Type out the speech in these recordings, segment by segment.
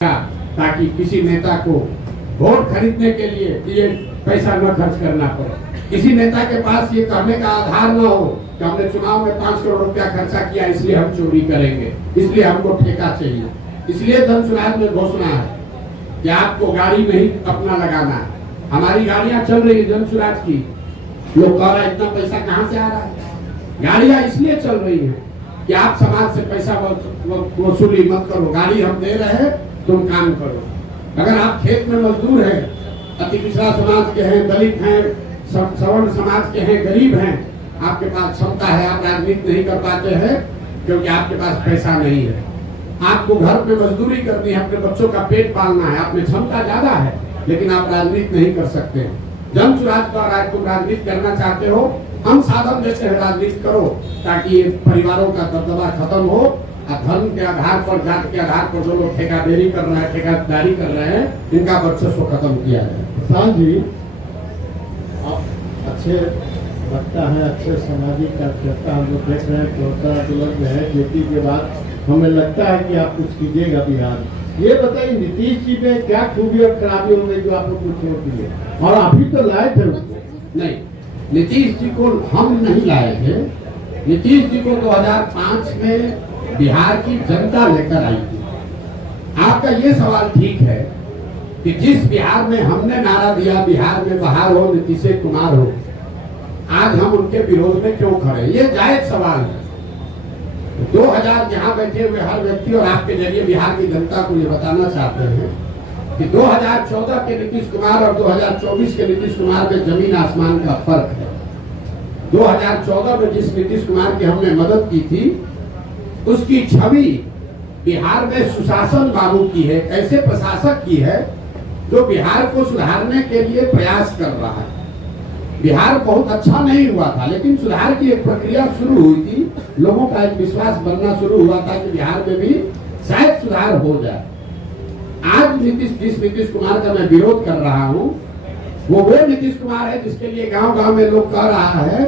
ताकि किसी नेता को वोट खरीदने के लिए ये पैसा न खर्च करना पड़े। किसी नेता के पास ये कहने का आधार न हो कि हमने चुनाव में 5 करोड़ रुपया खर्चा किया इसलिए हम चोरी करेंगे, इसलिए हमको ठेका चाहिए। इसलिए धन सुराज में घोषणा है कि आपको गाड़ी नहीं अपना लगाना है। हमारी गाड़ियां चल रही है धन सुराज की, लोग कह रहे हैं इतना पैसा कहाँ से आ रहा है। गाड़ियां इसलिए चल रही है कि आप समाज से पैसा वसूली मत करो, गाड़ी हम दे रहे हैं तुम काम करो। अगर आप खेत में मजदूर हैं, अति पिछड़ा समाज के हैं, दलित हैं, सवर्ण समाज के हैं, गरीब हैं, आपके पास क्षमता है, आप राजनीति नहीं कर पाते हैं क्योंकि आपके पास पैसा नहीं है। आपको घर पे मजदूरी करनी है, अपने बच्चों का पेट पालना है, आप में क्षमता ज्यादा है लेकिन आप राजनीति नहीं कर सकते। जन सुराज का राज तुम राजनीति करना चाहते हो, हम साधन देते हैं, राजनीति करो ताकि ये परिवारों का दबदबा खत्म हो। धर्म के आधार पर, जात के आधार पर जो लोग ठेकेदारी कर रहे हैं, ठेकेदारी कर रहे हैं, इनका वर्चस्व खत्म किया जाए। प्रसाद जी, आप अच्छे लगता है, अच्छे सामाजिक कार्यकर्ता हम लोग देख रहे हैं, चौथा बुलंद है जेपी के बाद, हमें लगता है कि आप कुछ कीजिएगा बिहार। ये बताइए नीतीश जी में क्या खूबी और खराबी होंगे जो आप लोग कुछ छोड़ दिए, और अभी तो लाए थे उसको? नहीं, नीतीश जी को हम नहीं लाए थे। नीतीश जी को 2005 में बिहार की जनता लेकर आई थी। आपका ये सवाल ठीक है कि जिस बिहार में हमने नारा दिया बिहार में बहार हो नीतीश कुमार हो, आज हम उनके विरोध में क्यों खड़े, ये जायज सवाल है। 2000 जहां बैठे हुए हर व्यक्ति और आपके जरिए बिहार की जनता को ये बताना चाहते हैं कि 2014 के नीतीश कुमार और 2024 के नीतीश कुमार में जमीन आसमान का फर्क है। 2014 में जिस नीतीश कुमार की हमने मदद की थी उसकी छवि बिहार में सुशासन बाबू की है, ऐसे प्रशासक की है जो बिहार को सुधारने के लिए प्रयास कर रहा है। बिहार बहुत अच्छा नहीं हुआ था लेकिन सुधार की एक प्रक्रिया शुरू हुई थी, लोगों का एक विश्वास बनना शुरू हुआ था कि बिहार में भी शायद सुधार हो जाए। आज जिस नीतीश कुमार का मैं विरोध कर रहा हूँ वो नीतीश कुमार है जिसके लिए गांव-गांव में लोग कह रहा है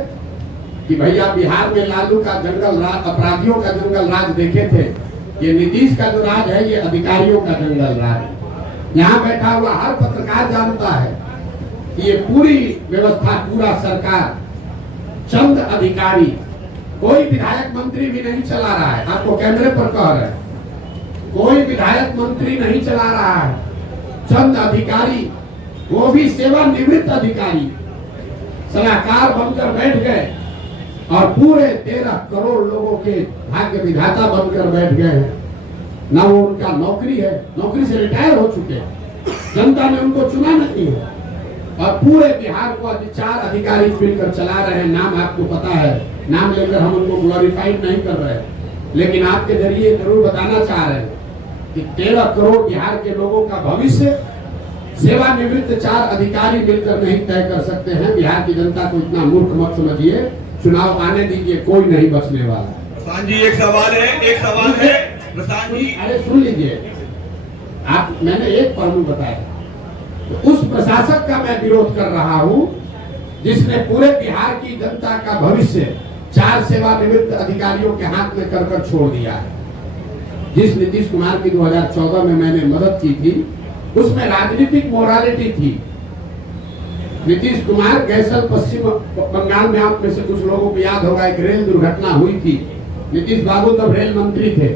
कि भैया बिहार में लालू का जंगल राज, अपराधियों का जंगल राज देखे थे, ये नीतीश का जो राज है ये अधिकारियों का जंगल राज। यहाँ बैठा हुआ हर पत्रकार जानता है कि ये पूरी व्यवस्था, पूरा सरकार चंद अधिकारी, कोई विधायक मंत्री भी नहीं चला रहा है। आपको कैमरे पर कह रहे हैं, कोई विधायक मंत्री नहीं चला रहा है, चंद अधिकारी, वो भी सेवानिवृत्त अधिकारी सलाहकार बनकर बैठ गए और पूरे 13 करोड़ लोगों के भाग्य विधाता बनकर बैठ गए हैं। न वो उनका नौकरी है, नौकरी से रिटायर हो चुके हैं, जनता ने उनको चुना नहीं है और पूरे बिहार को 4 अधिकारी मिलकर चला रहे हैं। नाम आपको पता है, नाम लेकर हम उनको ग्लोरीफाइड नहीं कर रहे हैं लेकिन आपके जरिए जरूर बताना चाह रहे हैं कि 13 करोड़ बिहार के लोगों का भविष्य सेवानिवृत्त 4 अधिकारी मिलकर नहीं तय कर सकते हैं। बिहार की जनता को इतना मूर्ख मत समझिए, चुनाव आने दीजिए, कोई नहीं बचने वाला। प्रशांत जी एक सवाल है प्रशांत जी, अरे सुन लीजिए, आप, मैंने एक पहलू बताया, तो उस प्रशासक का मैं विरोध कर रहा हूं जिसने पूरे बिहार की जनता का भविष्य 4 सेवानिवृत्त अधिकारियों के हाथ में कर छोड़ दिया है। जिस नीतीश कुमार की 2014 में मैंने मदद की थी उसमें राजनीतिक मोरालिटी थी। नीतीश कुमार गैसल पश्चिम बंगाल में, आप में से कुछ लोगों को याद होगा, एक रेल दुर्घटना हुई थी। नीतीश बाबू तब रेल मंत्री थे,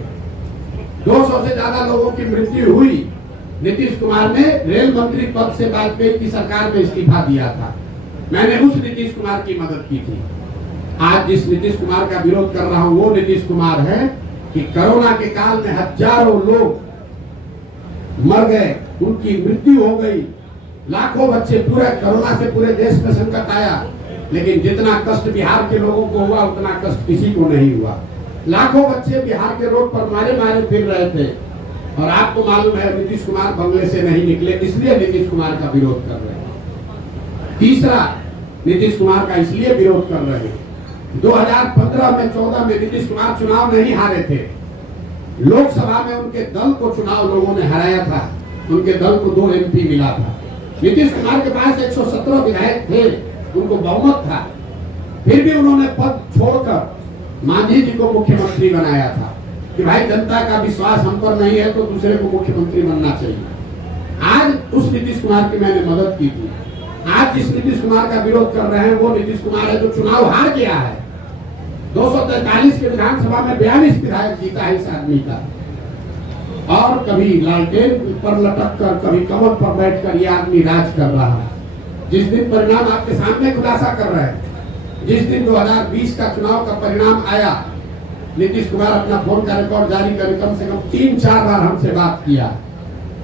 200 से ज्यादा लोगों की मृत्यु हुई। नीतीश कुमार ने रेल मंत्री पद से वाजपेयी की सरकार में इस्तीफा दिया था, मैंने उस नीतीश कुमार की मदद की थी। आज जिस नीतीश कुमार का विरोध कर रहा हूँ वो नीतीश कुमार है कि कोरोना के काल में हजारों लोग मर गए, उनकी मृत्यु हो गई, लाखों बच्चे, पूरे कोरोना से पूरे देश में संकट आया लेकिन जितना कष्ट बिहार के लोगों को हुआ उतना कष्ट किसी को नहीं हुआ। लाखों बच्चे बिहार के रोड पर मारे फिर रहे थे और आपको मालूम है नीतीश कुमार बंगले से नहीं निकले, इसलिए नीतीश कुमार का विरोध कर रहे हैं। तीसरा, नीतीश कुमार का इसलिए विरोध कर रहे हैं, 2015 में 14 में नीतीश कुमार चुनाव नहीं हारे थे, लोकसभा में उनके दल को चुनाव लोगों ने हराया था, उनके दल को 2 MP मिला था। नीतीश कुमार के पास 117 विधायक थे, उनको बहुमत था, फिर भी उन्होंने पद छोड़कर मांझी जी को मुख्यमंत्री बनाया था। कि भाई जनता का विश्वास हम पर नहीं है तो दूसरे को मुख्यमंत्री बनना चाहिए। आज उस नीतीश कुमार की मैंने मदद की थी। आज जिस नीतीश कुमार का विरोध कर रहे हैं वो नीतीश कुमार है जो चुनाव हार गया है। 243 के विधानसभा में 42 विधायक जीता है इस आदमी का। और कभी लालटेन पर लटक कर, कभी कमल पर बैठकर ये आदमी राज कर रहा है। जिस दिन परिणाम आपके सामने खुलासा कर रहे हैं, जिस दिन 2020 का चुनाव का परिणाम आया, नीतीश कुमार अपना फोन का रिकॉर्ड जारी कर कम से कम 3-4 बार हमसे बात किया।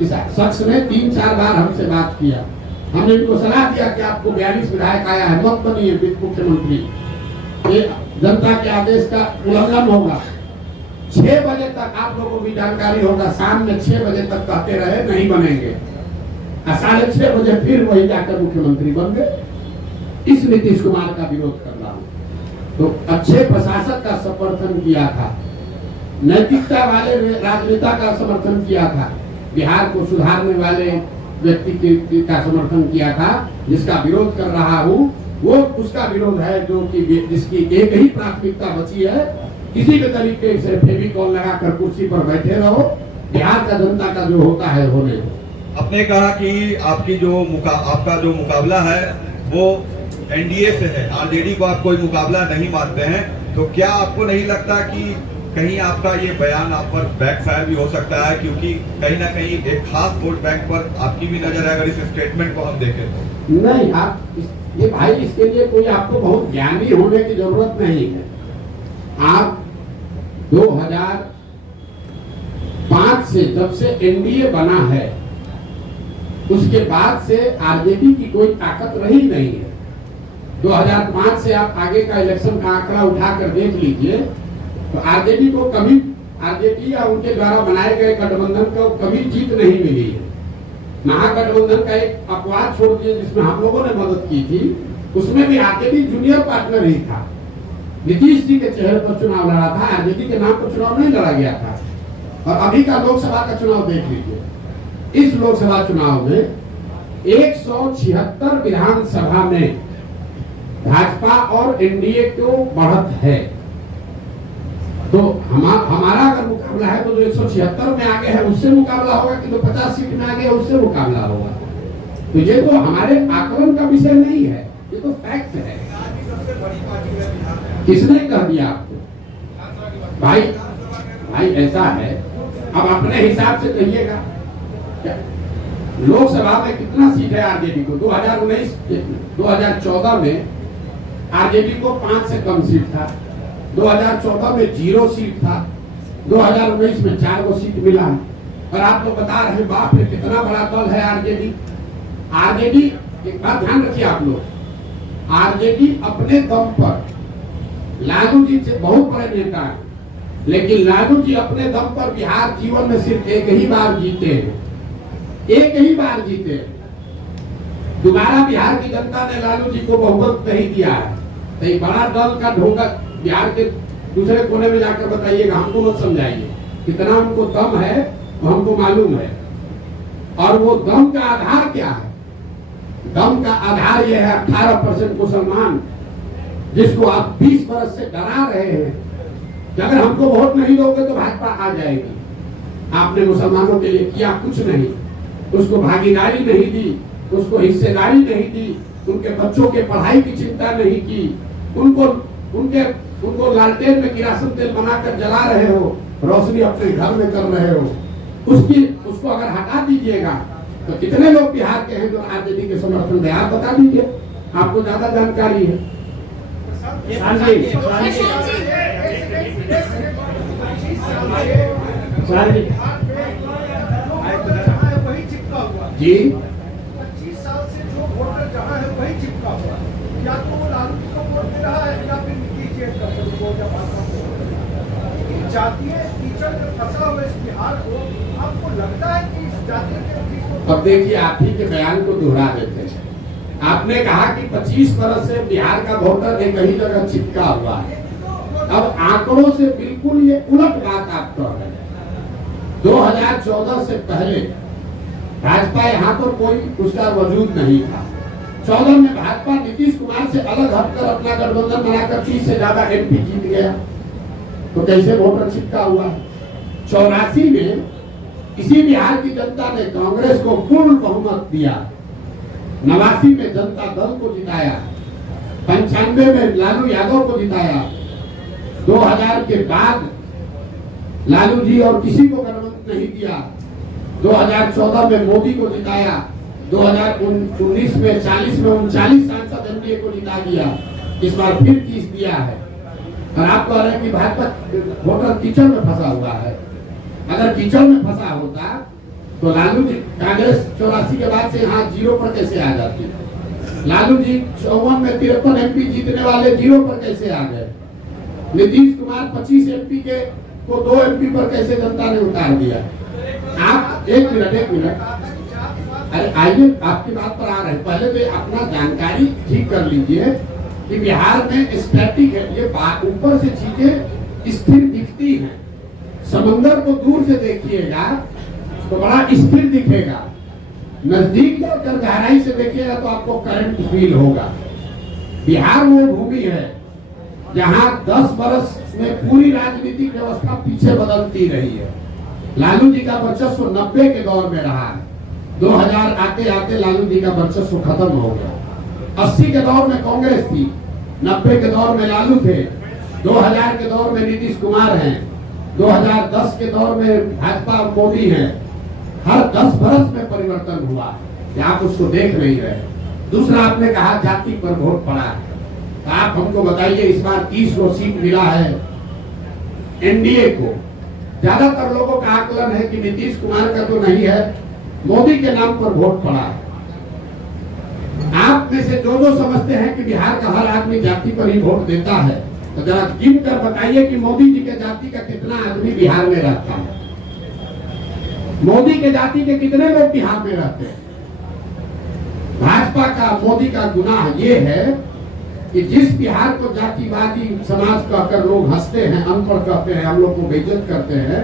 इस शख्स ने 3-4 बार हमसे बात किया। हमने इनको सलाह दिया कि आपको 42 विधायक आया है, मत बनिए मुख्यमंत्री, ये जनता के आदेश का उल्लंघन होगा। 6 बजे तक आप लोगों को भी जानकारी होगा, शाम में 6 बजे तक कहते रहे नहीं बनेंगे, 6:30 बजे फिर वही जाकर मुख्यमंत्री बन गए। इस नीतीश कुमार का विरोध कर रहा हूँ। तो अच्छे प्रशासक का समर्थन किया था, नैतिकता वाले राजनेता का समर्थन किया था, बिहार को सुधारने वाले व्यक्ति का समर्थन किया था। जिसका विरोध कर रहा हूँ वो उसका विरोध है जो कि जिसकी एक ही प्राथमिकता बची है, किसी भी तरीके से फेविकॉल लगाकर कुर्सी पर बैठे रहो, बिहार का जनता का जो होता है होने दो। आपने कहा कि आपका जो मुकाबला है वो एनडीए से है, आरजेडी को आप कोई मुकाबला नहीं मानते हैं, तो क्या आपको नहीं लगता कि कहीं आपका ये बयान आप पर बैकफायर भी हो सकता है, क्योंकि कहीं ना कहीं एक खास वोट बैंक पर आपकी भी नजर है अगर इस स्टेटमेंट को हम देखें तो? नहीं, आप ये भाई इसके लिए कोई आपको बहुत ज्ञानी होने की जरूरत नहीं है। आप 2005 से जब से एनडीए बना है उसके बाद से आरजेडी की कोई ताकत रही नहीं है। 2005 से आप आगे का इलेक्शन का आंकड़ा उठाकर देख लीजिए तो आरजेडी को कभी, आरजेडी या उनके द्वारा बनाए गए गठबंधन को कभी जीत नहीं मिली है। महागठबंधन का एक अपवाद छोड़ दिए जिसमें हम लोगों ने मदद की थी, उसमें भी आरजेडी जूनियर पार्टनर ही था। नीतीश जी के चेहरे पर चुनाव लड़ा था, आरजेडी के नाम पर चुनाव नहीं लड़ा गया था। और अभी का लोकसभा का चुनाव देख लीजिए, इस लोकसभा चुनाव में 176 विधानसभा में भाजपा और एनडीए को बढ़त है। तो हमारा अगर मुकाबला है तो जो 176 में आगे है उससे मुकाबला होगा कि जो 50 सीट में आगे है उससे मुकाबला होगा। तो ये तो हमारे आकलन का विषय नहीं है, ये तो फैक्ट है। किसने कह दिया आपको? भाई ऐसा है, अब अपने हिसाब से कहिएगा। लोकसभा में कितना सीट है आरजेडी को? 2014 में आरजेडी को 5 से कम सीट था, 2014 में 0 सीट था, 2019 में 4 सीट मिला। और आप लोग बता रहे हैं बाप रे कितना बड़ा दल है आरजेडी। आरजेडी, एक बात ध्यान रखिए आप लोग, आरजेडी अपने दम पर, लालू जी से बहुत बड़े नेता हैं, लेकिन लालू जी अपने दम पर बिहार जीवन में सिर्फ एक ही बार जीते हैं, एक ही बार जीते। दोबारा बिहार की जनता ने लालू जी को बहुमत नहीं दिया है। तो एक बड़ा दल का ढोंगा बिहार के दूसरे कोने में जाकर बताइएगा, हमको मत समझाइए। कितना उनको दम है वो हमको मालूम है। और वो दम का आधार क्या है? दम का आधार यह है 18% मुसलमान, जिसको आप 20 बरस से डरा रहे हैं कि अगर हमको वोट नहीं दोगे तो भाजपा आ जाएगी। आपने मुसलमानों के लिए किया कुछ नहीं, उसको भागीदारी नहीं दी, उसको हिस्सेदारी नहीं दी, उनके बच्चों के पढ़ाई की चिंता नहीं की, उनको लालटेन में किरासन तेल बनाकर जला रहे हो, रोशनी अपने घर में कर रहे हो। उसको अगर हटा दीजिएगा तो कितने लोग बिहार के हैं जो आरजेडी के समर्थन में? आप बता दीजिए, आपको ज्यादा जानकारी है। जी 25 साल से जो वोटर जहाँ है वही चिपका हुआ है, या तो वो लालू जी को वोट दे रहा है या फिर नीतीश जी को या भाजपा को। जातीय कीचड़ में फंसा हुआ इस बिहार को, आपको लगता है कि इस जातीय के? अब देखिए, आप ही के बयान को दोहरा देते हैं। आपने कहा कि 25 बरस से बिहार का वोटर एक ही जगह चिपका हुआ है। अब आंकड़ों से बिल्कुल ये उलट बात आप कह रहे हैं। 2014 से पहले भाजपा यहाँ पर कोई उसका वजूद नहीं था। 14 में भाजपा नीतीश कुमार से अलग हटकर अपना गठबंधन बनाकर 30 से ज्यादा एमपी जीत गया। तो कैसे वोटर चिपका हुआ? 84 में इसी बिहार की जनता ने कांग्रेस को पूर्ण बहुमत दिया, 89 में जनता दल को जिताया, 95 में लालू यादव को जिताया, 2000 के बाद लालू जी और किसी को गणमत नहीं दिया, 2014 में मोदी को जिताया, 2019 में 40 में 39 सांसद एनडीए को जिता दिया, इस बार फिर 30 दिया है। और आप कह रहे हैं कि भाजपा वोटर कीचड़ में फंसा हुआ है। अगर कीचड़ में फंसा होता तो लालू जी कांग्रेस 84 के बाद से यहाँ 0 पर कैसे आ जाती? लालू जी 54 में 53 एमपी जीतने वाले 0 पर कैसे आ गए? नीतीश कुमार 25 एमपी के को 2 एमपी पर कैसे जनता ने उतार दिया? आप एक मिनट, अरे आइए आपकी बात पर आ रहे हैं। पहले तो अपना जानकारी ठीक कर लीजिए कि बिहार में स्टैटिक है, ये ऊपर से चीजें स्थिर दिखती हैं। समंदर को दूर से देखिएगा तो बड़ा स्थिर दिखेगा, नजदीक जाकर गहराई से देखिएगा तो आपको करंट फील होगा। बिहार वो भूमि है जहां 10 बरस में पूरी राजनीतिक व्यवस्था पीछे बदलती रही है। लालू जी का वर्चस्व 90 के दौर में रहा है, 2000 आते आते लालू जी का वर्चस्व खत्म हो गया। 80 के दौर में कांग्रेस थी, 90 के दौर में लालू थे, 2000 के दौर में नीतीश कुमार हैं, 2010 के दौर में भाजपा मोदी है। हर 10 बरस में परिवर्तन हुआ, आप उसको देख नहीं रहे। दूसरा आपने कहा जाति पर वोट पड़ा है, तो आप हमको बताइए इस बार 30 को सीट मिला है एनडीए को। ज्यादातर लोगों का आकलन है कि नीतीश कुमार का तो नहीं है, मोदी के नाम पर वोट पड़ा है। आप में से जो समझते हैं कि बिहार का हर आदमी जाति पर ही वोट देता है, तो जरा गिन कर बताइए कि मोदी जी के जाति का कितना आदमी बिहार में रहता है? मोदी के जाति के कितने लोग बिहार में रहते हैं? भाजपा का मोदी का गुनाह ये है कि जिस बिहार को जातिवादी समाज कहकर लोग हंसते हैं, अनपढ़ कहते हैं, हम लोग को बेइज्जत करते हैं,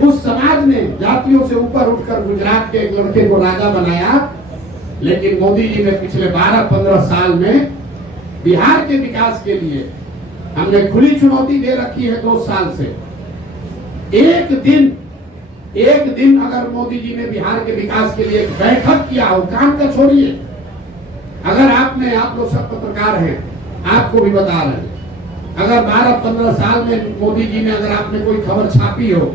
उस समाज ने जातियों से ऊपर उठकर गुजरात के एक लड़के को राजा बनाया। लेकिन मोदी जी ने पिछले 12-15 साल में बिहार के विकास के लिए हमने खुली चुनौती दे रखी है 2 साल से। एक दिन अगर मोदी जी ने बिहार के विकास के लिए बैठक किया हो, काम का छोड़िए, अगर आप लोग सब पत्रकार हैं, आपको भी बता रहे हैं, अगर 12-15 साल में मोदी जी ने अगर आपने कोई खबर छापी हो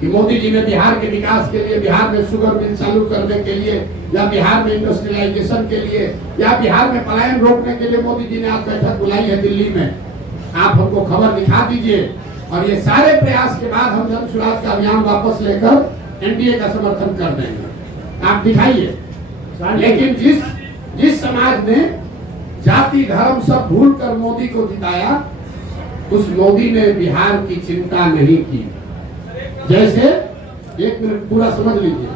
कि मोदी जी ने बिहार के विकास के लिए, बिहार में शुगर मिल चालू करने के लिए, या बिहार में इंडस्ट्रियलाइजेशन के लिए, या बिहार में पलायन रोकने के लिए मोदी जी ने आज बैठक बुलाई है दिल्ली में, आप हमको खबर दिखा दीजिए। और ये सारे प्रयास के बाद हम जन स्वराज का अभियान वापस लेकर एनडीए का समर्थन कर देंगे, आप दिखाइए। लेकिन जिस समाज ने जाति धर्म सब भूल कर मोदी को जिताया, उस मोदी ने बिहार की चिंता नहीं की। जैसे एक मिनट पूरा समझ लीजिए,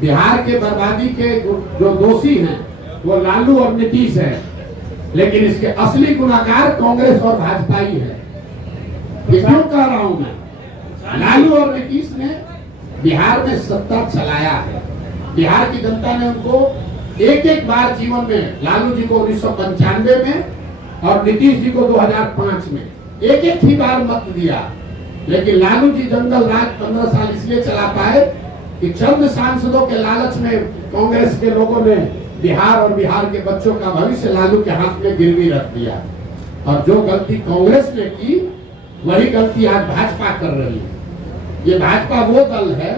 बिहार के बर्बादी के जो दोषी हैं वो लालू और नीतीश है, लेकिन इसके असली गुनाहगार कांग्रेस और भाजपा ही है। ये क्यों कह रहा हूं मैं? लालू और नीतीश ने बिहार में सत्ता चलाया है। बिहार की जनता ने उनको एक बार जीवन में, लालू जी को 1995 में और नीतीश जी को 2005 में एक ही बार मत दिया। लेकिन लालू जी जंगल राज 15 साल इसलिए चला पाए कि चंद सांसदों के लालच में कांग्रेस के लोगों ने बिहार और बिहार के बच्चों का भविष्य लालू के हाथ में गिरवी रख दिया। और जो गलती कांग्रेस ने की, वही गलती आज भाजपा कर रही है। ये भाजपा वो दल है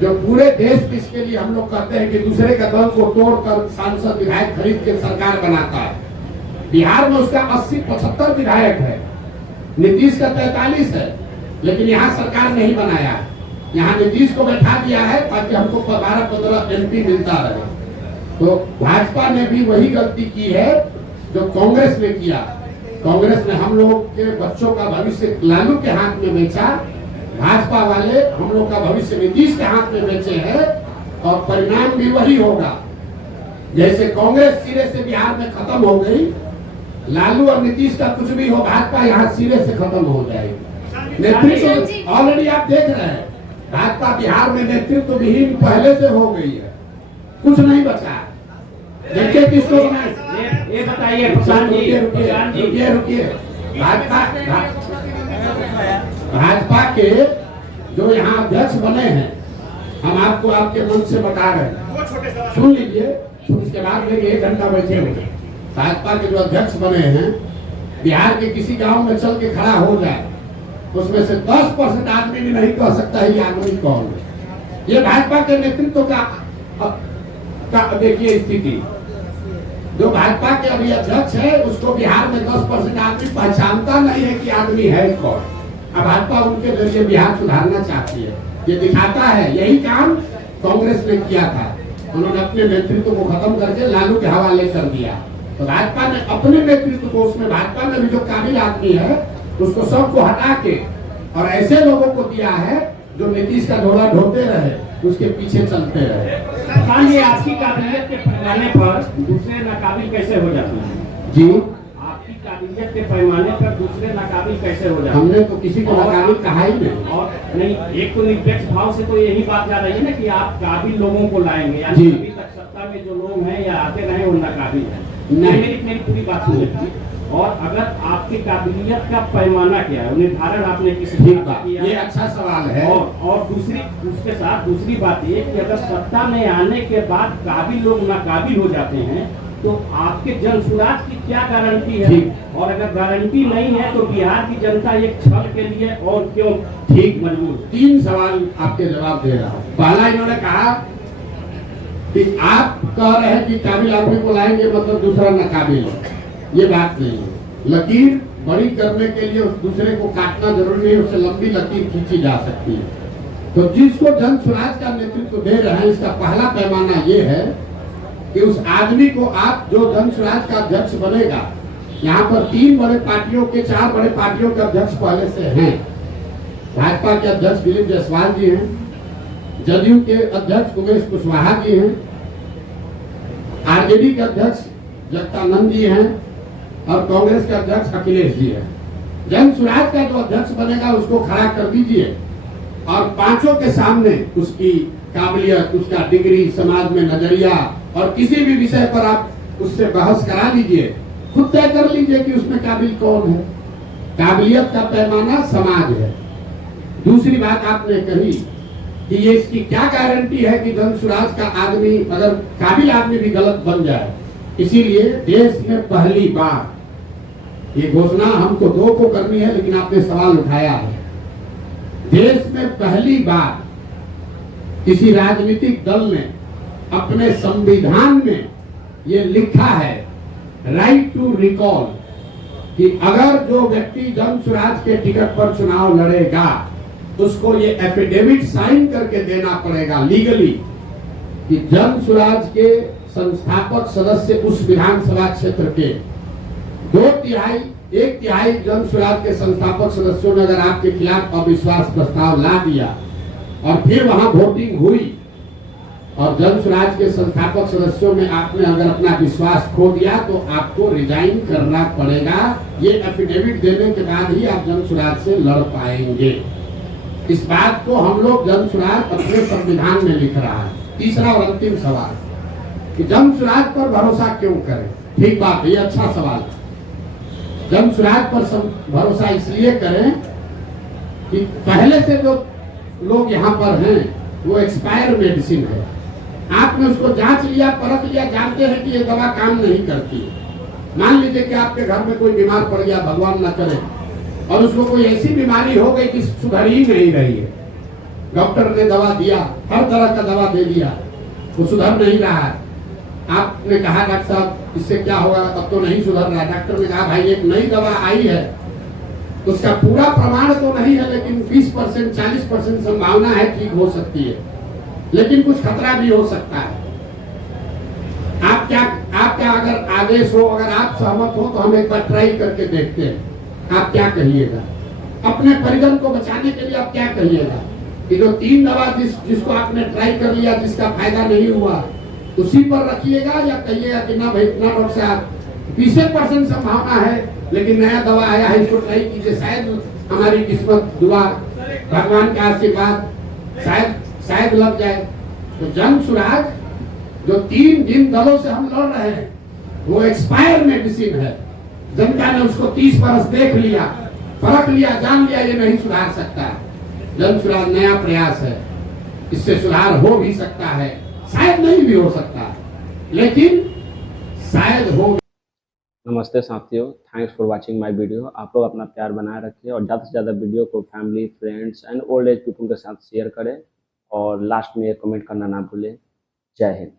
जो पूरे देश में, इसके लिए हम लोग कहते हैं कि दूसरे के दल को तोड़कर सांसद विधायक खरीद के सरकार बनाता है। बिहार में उसका 80-75 विधायक है, नीतीश का 43 है, लेकिन यहाँ सरकार नहीं बनाया। यहाँ नीतीश को बैठा दिया है ताकि हमको 12-15 एमपी मिलता रहे। तो भाजपा ने भी वही गलती की है जो कांग्रेस ने किया। कांग्रेस ने हम लोग के बच्चों का भविष्य लालू के हाथ में बेचा, भाजपा वाले हम लोग का भविष्य नीतीश के हाथ में बेचे हैं, और परिणाम भी वही होगा। जैसे कांग्रेस सिरे से बिहार में खत्म हो गई, लालू और नीतीश का कुछ भी हो, भाजपा यहाँ सिरे से खत्म हो जाएगी। नेतृत्व ऑलरेडी आप देख रहे हैं, भाजपा बिहार में नेतृत्व विहीन पहले से हो गई है, कुछ नहीं बचा। देखिए किसको बनाए, ये बताइए रुकिए। भाजपा के जो यहाँ अध्यक्ष बने हैं, हम आपको आपके मन से बता रहे हैं, सुन लीजिए, उसके बाद में 1 घंटा बैठे हुए। भाजपा के जो अध्यक्ष बने हैं, बिहार के किसी गांव में चल के खड़ा हो जाए, उसमें से 10% आदमी भी नहीं कह सकता है ये आदमी कौन है। ये भाजपा के नेतृत्व का देखिए स्थिति। जो भाजपा के अभी अध्यक्ष है, उसको बिहार में 10% आदमी पहचानता नहीं है कि आदमी है कौन। अब भाजपा उनके जरिए बिहार सुधारना चाहती है, ये दिखाता है। यही काम कांग्रेस ने किया था, उन्होंने अपने नेतृत्व को खत्म करके लालू के हवाले कर दिया। तो भाजपा ने अपने नेतृत्व को, उसमें भाजपा में भी जो काबिल आदमी है उसको सबको हटा के और ऐसे लोगों को दिया है जो नीतीश का झोला ढोते रहे, उसके पीछे चलते रहे। ये आपकी काबिलियत के पैमाने पर दूसरे नाकाबिल कैसे हो जाते हैं? जी, आपकी काबिलियत के पैमाने पर दूसरे नाकाबिल कैसे हो जाते हैं? हमने तो किसी को नाकाबिल कहा ही नहीं। और नहीं, एक तो निरपेक्ष भाव से तो यही बात जा रही है ना कि आप काबिल लोगों को लाएंगे, यानी जी। अभी तक सत्ता में जो लोग हैं या आते रहे वो नाकाबिल है। नहीं। मेरी पूरी बात सुनिए। और अगर आपकी काबिलियत का पैमाना क्या है, निर्धारण आपने किस ठीक बात, ये अच्छा सवाल है। और उसके साथ दूसरी बात ये कि अगर सत्ता में आने के बाद काबिल लोग नाकाबिल हो जाते हैं तो आपके जन सुराज की क्या गारंटी है? और अगर गारंटी नहीं है तो बिहार की जनता एक छल के लिए और क्यों ठीक मजबूर? 3 सवाल आपके जवाब दे रहा हूँ। पहला, इन्होंने कहा कि आप कह रहे हैं कि काबिल आदमी को लाएंगे मतलब दूसरा नाकाबिल है। ये बात नहीं है। लकीर बड़ी करने के लिए उस दूसरे को काटना जरूरी है, उससे लंबी लकीर खींची जा सकती है। तो जिसको जन स्वराज का नेतृत्व दे रहे हैं, इसका पहला पैमाना ये है कि उस आदमी को आप जो जन स्वराज का अध्यक्ष बनेगा, यहाँ पर 3 बड़े पार्टियों के 4 बड़े पार्टियों के अध्यक्ष पहले से हैं। भाजपा के अध्यक्ष दिलीप जायसवाल जी हैं, जदयू के अध्यक्ष उमेश कुशवाहा जी हैं, आरजेडी के अध्यक्ष जगदानंद जी हैं और कांग्रेस के अध्यक्ष अखिलेश जी हैं। जन स्वराज का जो अध्यक्ष बनेगा उसको खड़ा कर दीजिए और 5 के सामने उसकी काबिलियत, उसका डिग्री, समाज में नजरिया और किसी भी विषय पर आप उससे बहस करा लीजिए, खुद तय कर लीजिए कि उसमें काबिल कौन है। काबिलियत का पैमाना समाज है। दूसरी बात आपने कही कि ये इसकी क्या गारंटी है कि जन स्वराज का आदमी, अगर काबिल आदमी भी गलत बन जाए। इसीलिए देश में पहली बार, ये घोषणा हमको 2 को करनी है लेकिन आपने सवाल उठाया है, देश में पहली बार किसी राजनीतिक दल ने अपने संविधान में ये लिखा है, राइट टू रिकॉल, कि अगर जो व्यक्ति जन स्वराज के टिकट पर चुनाव लड़ेगा उसको ये एफिडेविट साइन करके देना पड़ेगा लीगली कि जन स्वराज के संस्थापक सदस्य उस विधानसभा क्षेत्र के 1/3 जन स्वराज के संस्थापक सदस्यों ने अगर आपके खिलाफ अविश्वास प्रस्ताव ला दिया और फिर वहां वोटिंग हुई और जन स्वराज के संस्थापक सदस्यों में आपने अगर अपना विश्वास खो दिया तो आपको रिजाइन करना पड़ेगा। ये एफिडेविट देने के बाद ही आप जन स्वराज से लड़ पाएंगे। इस बात को हम लोग जन स्वराज अपने संविधान में लिख रहा है। तीसरा और अंतिम सवाल कि जन स्वराज पर भरोसा क्यों करें? ठीक बात है, ये अच्छा सवाल है। जन स्वराज पर भरोसा इसलिए करें कि पहले से जो लोग यहाँ पर हैं वो एक्सपायर मेडिसिन है। आपने उसको जांच लिया, परख लिया, जानते हैं कि ये दवा काम नहीं करती। मान लीजिए कि आपके घर में कोई बीमार पड़ गया, भगवान न करे, और उसको कोई ऐसी बीमारी हो गई कि सुधर ही नहीं रही है। डॉक्टर ने दवा दिया, हर तरह का दवा दे दिया, वो सुधर नहीं रहा है। आपने कहा डॉक्टर साहब इससे क्या होगा, अब तो नहीं सुधर रहा। डॉक्टर ने कहा भाई एक नई दवा आई है, उसका पूरा प्रमाण तो नहीं है लेकिन 20% 40% संभावना है ठीक हो सकती है, लेकिन कुछ खतरा भी हो सकता है। आपका अगर आदेश हो, अगर आप सहमत हो तो हम एक बार ट्राई करके देखते हैं। आप क्या कहिएगा? अपने परिजन को बचाने के लिए आप क्या कहिएगा कि जो 3 दवा जिसको आपने ट्राई कर लिया, जिसका फायदा नहीं हुआ, उसी पर रखिएगा या कहिएगा कि ना भाई इतना डॉक्टर साहब 20% संभावना है लेकिन नया दवा आया है, इसको ट्राई कीजिए, शायद हमारी किस्मत, दुआ, भगवान का आशीर्वाद शायद लग जाए। तो जन स्वराज जो 3 जिन दलों से हम लड़ रहे हैं वो एक्सपायर मेडिसिन है। जनता ने उसको 30 बरस देख लिया, परख लिया, जान लिया, ये नहीं सुधार सकता। जन सुराज नया प्रयास है, इससे सुधार हो भी सकता है, शायद नहीं भी हो सकता, लेकिन शायद हो। नमस्ते साथियों, thanks for watching my video. आप लोग अपना प्यार बनाए रखें और ज़्यादा से ज़्यादा वीडियो को family, friends and old age people के साथ शेयर करें और लास्ट में एक कमेंट करना ना भूलें। जय हिंद।